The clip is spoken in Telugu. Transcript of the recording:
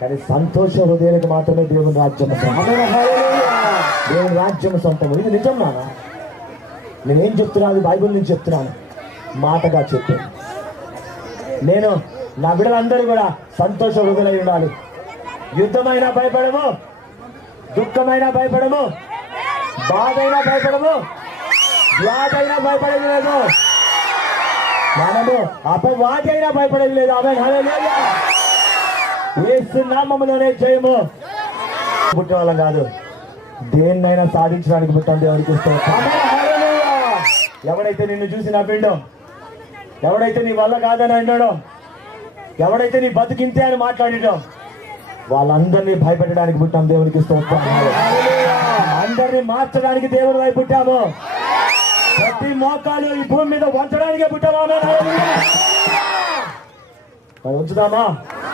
కానీ సంతోష హృదయానికి మాత్రమే దేవుని రాజ్యం దేవుని రాజ్యం సొంతం. ఇది నిజం నాన్న. నేనేం చెప్తున్నా అది బైబిల్ నుంచి చెప్తున్నాను, మాటగా చెప్పాను. నేను నా బిడ్డలందరూ కూడా సంతోష హృదయలై ఉండాలి. యుద్ధమైనా భయపడము, దుఃఖమైనా భయపడము, బాధైనా భయపడము, వ్యాధైనా భయపడేది లేదు, మనము అపవాది అయినా భయపడేది లేదు. ఆమేన్ హల్లెలూయా. యేసు నామములోనే జయము. పుట్టిన వాళ్ళం కాదు, దేన్నైనా సాధించడానికి పుట్టాం. దేవునికి ఇస్తాం. ఎవడైతే నిన్ను చూసి నవ్విండో, ఎవడైతే నీ వల్ల కాదని అన్నాడో, ఎవడైతే నీ బతుకింతే అని మాట్లాడినో, వాళ్ళందరినీ భయపెట్టడానికి పుట్టాం. దేవునికి ఇస్తాం. అందరినీ మార్చడానికి దేవుని వైపు పుట్టాము. ప్రతి మోకాలు ఈ భూమి మీద వంచడానికే పుట్టాము. ఉంచుదామా?